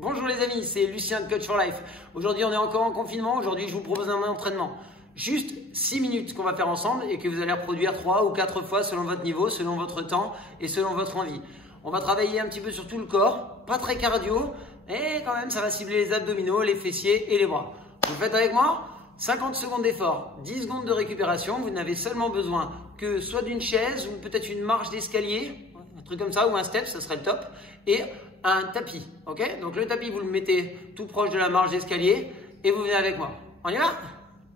Bonjour les amis, c'est Lucien de Coach for Life. Aujourd'hui on est encore en confinement, aujourd'hui je vous propose un entraînement. Juste 6 minutes qu'on va faire ensemble et que vous allez reproduire 3 ou 4 fois selon votre niveau, selon votre temps et selon votre envie. On va travailler un petit peu sur tout le corps, pas très cardio, mais quand même ça va cibler les abdominaux, les fessiers et les bras. Vous faites avec moi? 50 secondes d'effort, 10 secondes de récupération. Vous n'avez seulement besoin que soit d'une chaise ou peut-être une marche d'escalier, un truc comme ça, ou un step, ça serait le top, et un tapis. Ok? Donc le tapis, vous le mettez tout proche de la marche d'escalier et vous venez avec moi. On y va?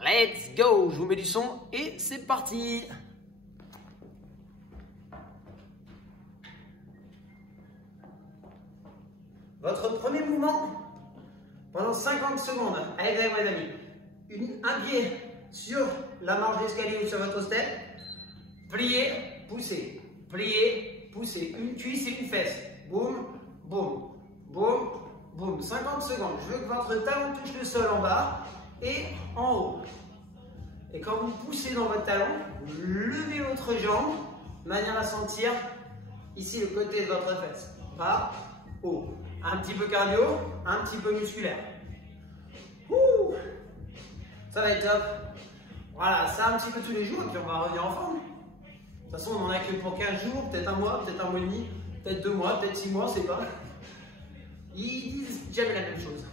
Let's go! Je vous mets du son et c'est parti! Votre premier mouvement pendant 50 secondes. Allez, avec mes amis. Un pied sur la marche d'escalier ou sur votre step. Pliez, poussez. Pliez, poussez. Une cuisse et une fesse. Boum, boum, boum, boum. 50 secondes. Je veux que votre talon touche le sol en bas et en haut. Et quand vous poussez dans votre talon, levez votre jambe de manière à sentir ici le côté de votre fesse. Bas, haut. Un petit peu cardio, un petit peu musculaire. Ouh, ça va être top. Voilà, ça un petit peu tous les jours et puis on va revenir en forme. De toute façon, on n'en a que pour 15 jours, peut-être un mois, peut-être un mois et demi, peut-être 2 mois, peut-être 6 mois, on ne sait pas. Ils disent jamais la même chose.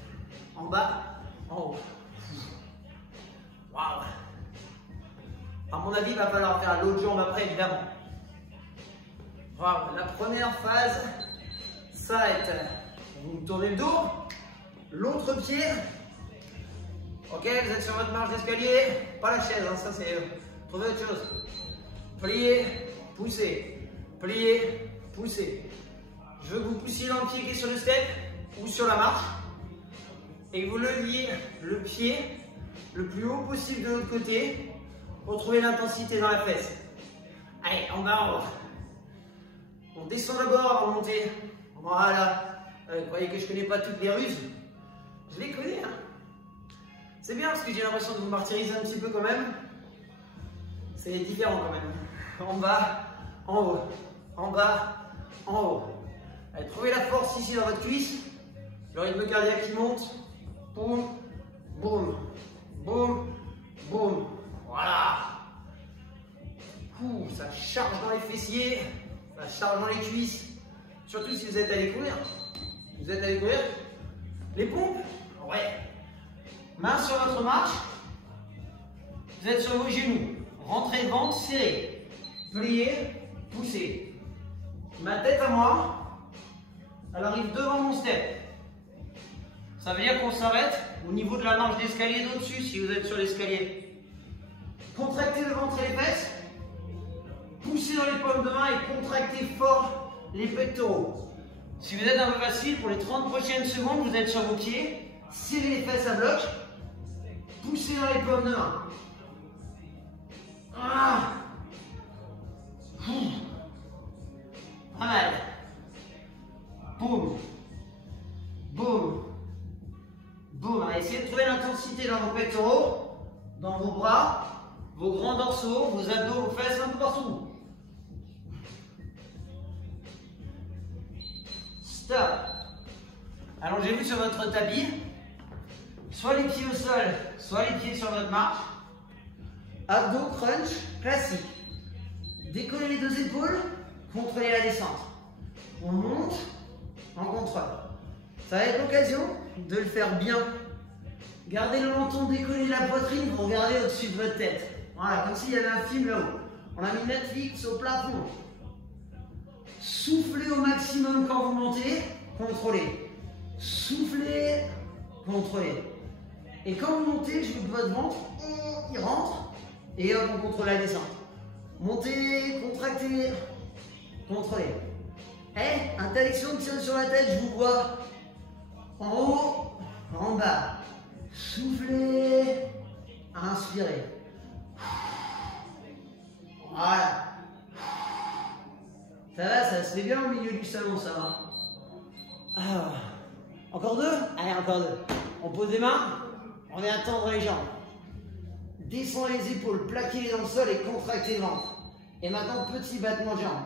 En bas, en haut. Waouh. À mon avis, il va falloir faire l'autre jambe après, évidemment. Waouh. La première phase, ça va être, vous tournez le dos, l'autre pied. Ok, vous êtes sur votre marche d'escalier, pas la chaise, hein, ça c'est trouver autre chose. Pliez, poussez, pliez, poussez. Je veux que vous poussiez dans le pied qui est sur le step ou sur la marche et que vous leviez le pied le plus haut possible de l'autre côté pour trouver l'intensité dans la fesse. Allez, en bas, en haut. On descend d'abord avant de monter. Voilà. Vous croyez que je ne connais pas toutes les ruses? Je les connais, hein. C'est bien parce que j'ai l'impression de vous martyriser un petit peu quand même. C'est différent quand même. En bas, en haut. En bas, en haut. Allez, trouvez la force ici dans votre cuisse. Le rythme cardiaque qui monte. Boum, boum, boum, boum. Voilà. Ouh, ça charge dans les fessiers. Ça charge dans les cuisses. Surtout si vous êtes allé courir. Vous êtes allé courir. Les pompes. Ouais. Main sur votre marche. Vous êtes sur vos genoux. Rentrez ventre serré. Pliez, poussez. Ma tête à moi, elle arrive devant mon step. Ça veut dire qu'on s'arrête au niveau de la marche d'escalier d'au-dessus si vous êtes sur l'escalier. Contractez le ventre et les fesses. Poussez dans les paumes de main et contractez fort les pectoraux. Si vous êtes un peu facile, pour les 30 prochaines secondes, vous êtes sur vos pieds. Serrez les fesses à bloc. Poussez dans les paumes de main. Ah. Pas mal. Boum. Boum. Boum. Allez, essayez de trouver l'intensité dans vos pectoraux, dans vos bras, vos grands dorsaux, vos abdos, vos fesses, un peu partout. Stop. Allongez-vous sur votre tapis. Soit les pieds au sol, soit les pieds sur votre marche. Abdos crunch classique. Décollez les deux épaules, contrôlez la descente. On monte en contrôle. Ça va être l'occasion de le faire bien. Gardez le menton décollé de la poitrine pour regarder au-dessus de votre tête. Voilà, comme s'il y avait un film là-haut. On a mis Netflix au plafond. Soufflez au maximum quand vous montez, contrôlez. Soufflez, contrôlez. Et quand vous montez, je veux que votre ventre, il rentre et hop, on contrôle la descente. Montez, contractez, contrôlez. Eh, interdiction de tirer sur la tête, je vous vois. En haut, en bas. Soufflez, inspirez. Voilà. Ça va, ça se fait bien au milieu du salon, ça va. Ah. Encore deux? Allez, encore deux. On pose les mains, on vient tendre les jambes. Descendez les épaules, plaquez-les dans le sol et contractez le ventre. Et maintenant, petit battement de jambes.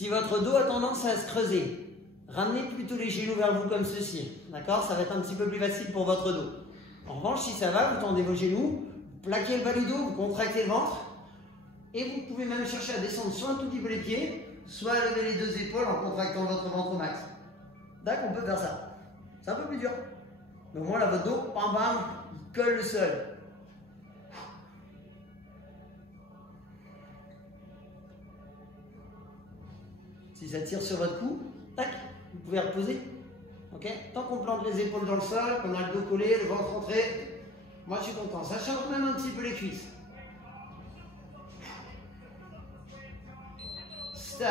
Si votre dos a tendance à se creuser, ramenez plutôt les genoux vers vous comme ceci. D'accord? Ça va être un petit peu plus facile pour votre dos. En revanche, si ça va, vous tendez vos genoux, plaquez le bas du dos, vous contractez le ventre. Et vous pouvez même chercher à descendre soit un tout petit peu les pieds, soit à lever les deux épaules en contractant votre ventre au max. D'accord, on peut faire ça. C'est un peu plus dur. Mais au moins là, votre dos, bam bam, il colle le sol. Si ça tire sur votre cou, tac, vous pouvez reposer. Ok? Tant qu'on plante les épaules dans le sol, qu'on a le dos collé, le ventre rentré, moi je suis content. Ça change même un petit peu les cuisses. Stop.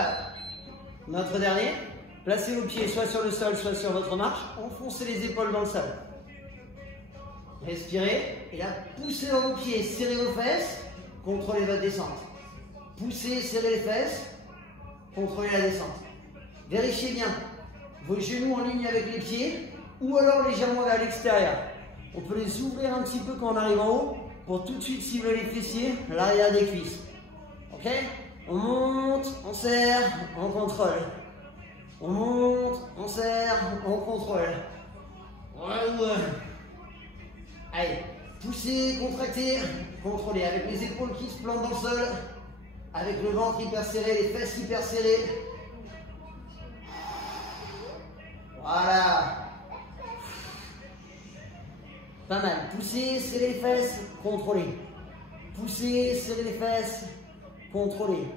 Notre dernier, placez vos pieds soit sur le sol, soit sur votre marche. Enfoncez les épaules dans le sol. Respirez. Et là, poussez dans vos pieds, serrez vos fesses, contrôlez votre descente. Poussez, serrez les fesses, contrôlez la descente. Vérifiez bien vos genoux en ligne avec les pieds ou alors légèrement vers l'extérieur. On peut les ouvrir un petit peu quand on arrive en haut pour tout de suite cibler les fessiers, l'arrière des cuisses. Ok? On monte, on serre, on contrôle. On monte, on serre, on contrôle. Allez, poussez, contractez, contrôlez avec les épaules qui se plantent dans le sol, avec le ventre hyper serré, les fesses hyper serrées. Voilà. Pas mal. Poussez, serrez les fesses, contrôlez. Poussez, serrez les fesses, contrôlez.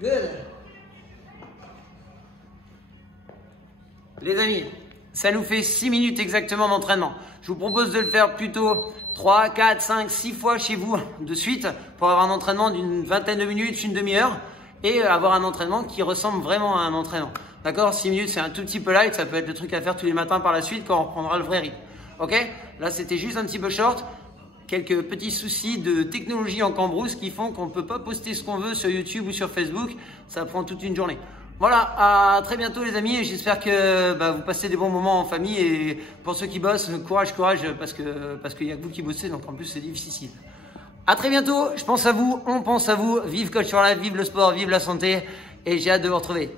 Good. Les amis, ça nous fait 6 minutes exactement d'entraînement. Je vous propose de le faire plutôt 3, 4, 5, 6 fois chez vous de suite pour avoir un entraînement d'une vingtaine de minutes, une demi-heure et avoir un entraînement qui ressemble vraiment à un entraînement. D'accord? 6 minutes, c'est un tout petit peu light, ça peut être le truc à faire tous les matins par la suite quand on reprendra le vrai rythme. Ok? Là, c'était juste un petit peu short. Quelques petits soucis de technologie en cambrousse qui font qu'on ne peut pas poster ce qu'on veut sur YouTube ou sur Facebook. Ça prend toute une journée. Voilà, à très bientôt les amis. J'espère que vous passez des bons moments en famille. Et pour ceux qui bossent, courage, parce qu'il n'y a que vous qui bossez, donc en plus c'est difficile. À très bientôt, je pense à vous, on pense à vous. Vive Coach for Life, vive le sport, vive la santé. Et j'ai hâte de vous retrouver.